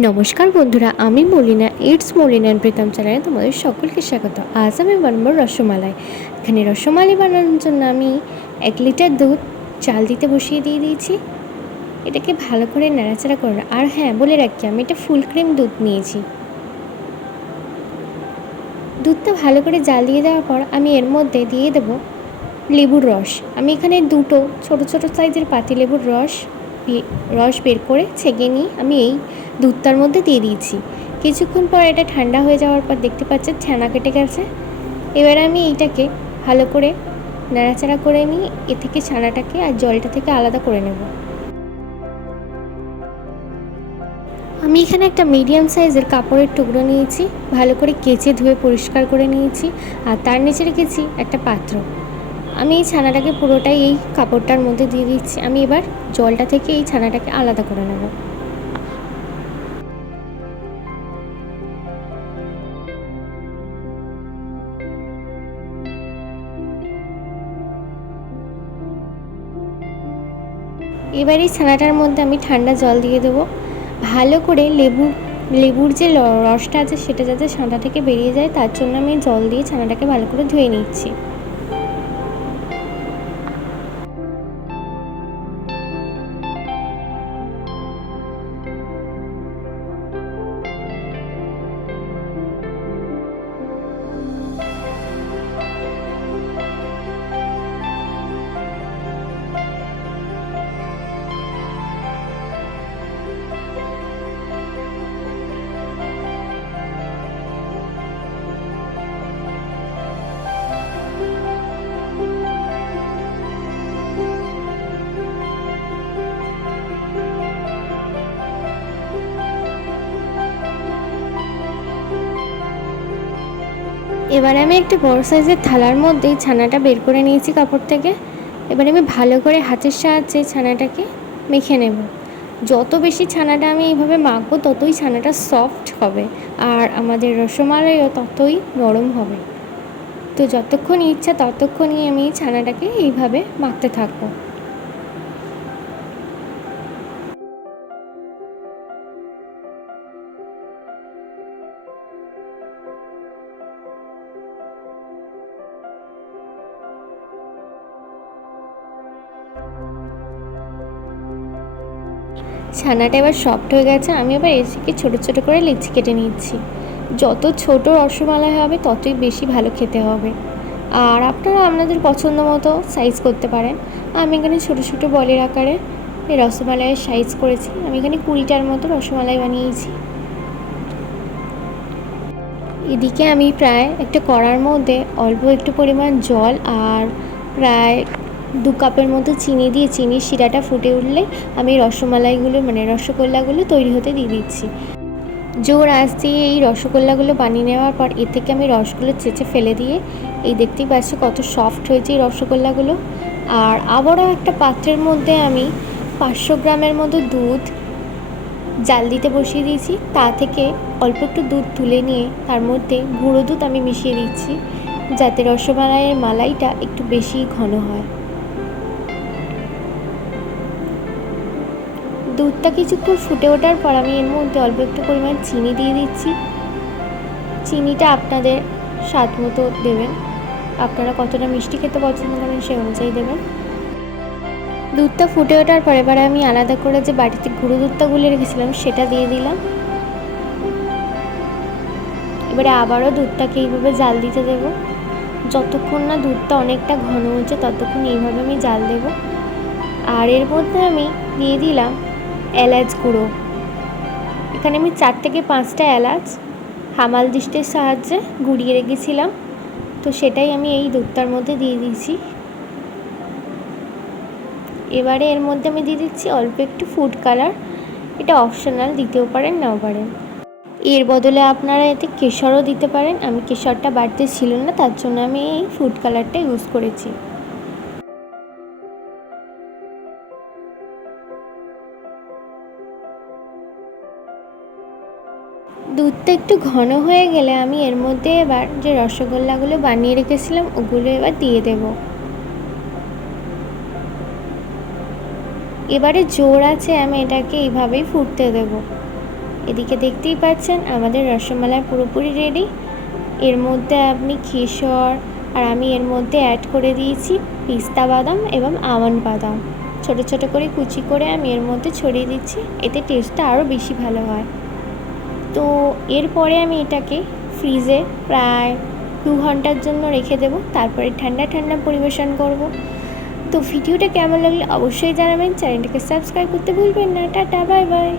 নমস্কার বন্ধুরা, আমি মলিনা ইটস মলিনা প্রীতম চ্যানেলে তোমাদের সকলকে স্বাগত। আজ আমি বানাবো রসমালাই। এখানে রসমালাই বানানোর জন্য আমি 1 লিটার দুধ চাল দিতে বসিয়ে দিয়েছি। এটাকে ভালো করে নাড়াচাড়া করো। আর হ্যাঁ, বলে রাখি আমি এটা ফুল ক্রিম দুধ নিয়েছি। দুধটা ভালো করে জাল দিয়ে দেওয়ার পর আমি এর মধ্যে দিয়ে দেবো লেবুর রস। আমি এখানে দুটো ছোট ছোট সাইজের পাতিলেবুর রস বের করে ছেঁকে নিয়ে আমি এই দুধটার মধ্যে দিয়ে দিয়েছি। কিছুক্ষণ পর এটা ঠান্ডা হয়ে যাওয়ার পর দেখতে পাচ্ছেন ছানা কেটে গেছে। এবারে আমি এইটাকে ভালো করে নাড়াচাড়া করে নিয়ে এ থেকে ছানাটাকে আর জলটা থেকে আলাদা করে নেব। আমি এখানে একটা মিডিয়াম সাইজের কাপড়ের টুকরো নিয়েছি, ভালো করে কেচে ধুয়ে পরিষ্কার করে নিয়েছি। আর তার নিচে রেখেছি একটা পাত্র। আমি এই ছানাটাকে পুরোটাই এই কাপড়টার মধ্যে দিয়ে দিচ্ছি। আমি এবার জলটা থেকে এই ছানাটাকে আলাদা করে নেব। এবার এই ছানাটার মধ্যে আমি ঠান্ডা জল দিয়ে দেবো। ভালো করে লেবুর যে রসটা আছে সেটা যাতে ছানা থেকে বেরিয়ে যায়, তার জন্য আমি জল দিয়ে ছানাটাকে ভালো করে ধুয়ে নিচ্ছি। এবারে আমি একটা বড় সাইজের থালার মধ্যে ছানাটা বের করে নিয়েছি কাপড় থেকে। এবারে আমি ভালো করে হাতের সাহায্যে ছানাটাকে মেখে নেব। যত বেশি ছানাটা আমি এইভাবে মাখবো ততই ছানাটা সফট হবে, আর আমাদের রসমালাইও ততই নরম হবে। তো যতক্ষণ ইচ্ছা ততক্ষণই আমি ছানাটাকে এইভাবে মাখতে থাকবো। ছানাটা এবার সফট হয়ে গেছে। আমি এবার এসিকে ছোটো ছোটো করে লিচি কেটে নিচ্ছি। যত ছোট রসমালাই হবে ততই বেশি ভালো খেতে হবে। আর আপনারা আপনাদের পছন্দ মতো সাইজ করতে পারেন। আমি এখানে ছোটো ছোটো বলের আকারে এই রসমালাইয়ের সাইজ করেছি। আমি এখানে 20টার মতো রসমালাই বানিয়েছি। এদিকে আমি প্রায় একটা কড়ার মধ্যে অল্প একটু পরিমাণ জল আর প্রায় 2 কাপের মতো চিনি দিয়ে চিনির শিরাটা ফুটে উঠলে আমি রসমালাইগুলো রসগোল্লাগুলো তৈরি হতে দিয়ে দিচ্ছি। জোর আঁচ দিয়ে এই রসগোল্লাগুলো বানিয়ে নেওয়ার পর এর থেকে আমি রসগুলো চেঁচে ফেলে দিয়ে এই দেখতেই পাচ্ছি কত সফট হয়েছে এই রসগোল্লাগুলো। আর আবারও একটা পাত্রের মধ্যে আমি 500 গ্রামের মতো দুধ জাল দিতে বসিয়ে দিয়েছি। তা থেকে অল্প একটু দুধ তুলে নিয়ে তার মধ্যে গুঁড়ো দুধ আমি মিশিয়ে দিচ্ছি, যাতে রসমালাইয়ের মালাইটা একটু বেশি ঘন হয়। দুধটা কিছুক্ষণ ফুটে ওঠার পর আমি এর মধ্যে অল্প একটু পরিমাণ চিনি দিয়ে দিচ্ছি। চিনিটা আপনাদের স্বাদ মতো দেবেন, আপনারা কতটা মিষ্টি খেতে পছন্দ করেন সেই অনুযায়ী দেবেন। দুধটা ফুটে ওঠার পর এবারে আমি আলাদা করে যে বাটিতে গুঁড়ো দুধটা গুলে রেখেছিলাম সেটা দিয়ে দিলাম। এবারে আবারও দুধটাকে এইভাবে জাল দিতে দেবো। যতক্ষণ না দুধটা অনেকটা ঘন হচ্ছে ততক্ষণ এইভাবে আমি জাল দেবো। আর এর মধ্যে আমি দিয়ে দিলাম এলাচ গুঁড়ো। এখানে আমি 4 থেকে 5টা এলাচ হামাল দিস্তের সাহায্যে গুঁড়িয়ে রেখেছিলাম, তো সেটাই আমি এই দুধটার মধ্যে দিয়ে দিয়েছি। এবারে এর মধ্যে আমি দিয়ে দিচ্ছি অল্প একটু ফুড কালার। এটা অপশনাল, দিতেও পারেন নাও পারেন। এর বদলে আপনারা এতে কেশরও দিতে পারেন। আমি কেশরটা বাড়িতে ছিল না, তার জন্য আমি এই ফুড কালারটা ইউজ করেছি। দুধটা একটু ঘন হয়ে গেলে আমি এর মধ্যে এবার যে রসগোল্লাগুলো বানিয়ে রেখেছিলাম ওগুলো এবার দিয়ে দেব। এবারে জোর আছে আমি এটাকে এইভাবেই ফুটতে দেব। এদিকে দেখতেই পাচ্ছেন আমাদের রসমালাই পুরোপুরি রেডি। এর মধ্যে আপনি কেশর আর আমি এর মধ্যে অ্যাড করে দিয়েছি পিস্তা বাদাম এবং আমন্ড বাদাম। ছোট ছোট করে কুচি করে আমি এর মধ্যে ছড়িয়ে দিচ্ছি, এতে টেস্টটা আরও বেশি ভালো হয়। তো এরপরে আমি এটাকে ফ্রিজে প্রায় 2 ঘন্টার জন্য রেখে দেবো, তারপরে ঠান্ডা ঠান্ডা পরিবেশন করব। তো ভিডিওটা কেমন লাগলে অবশ্যই জানাবেন, চ্যানেলটাকে সাবস্ক্রাইব করতে ভুলবেন না। Tata, bye bye.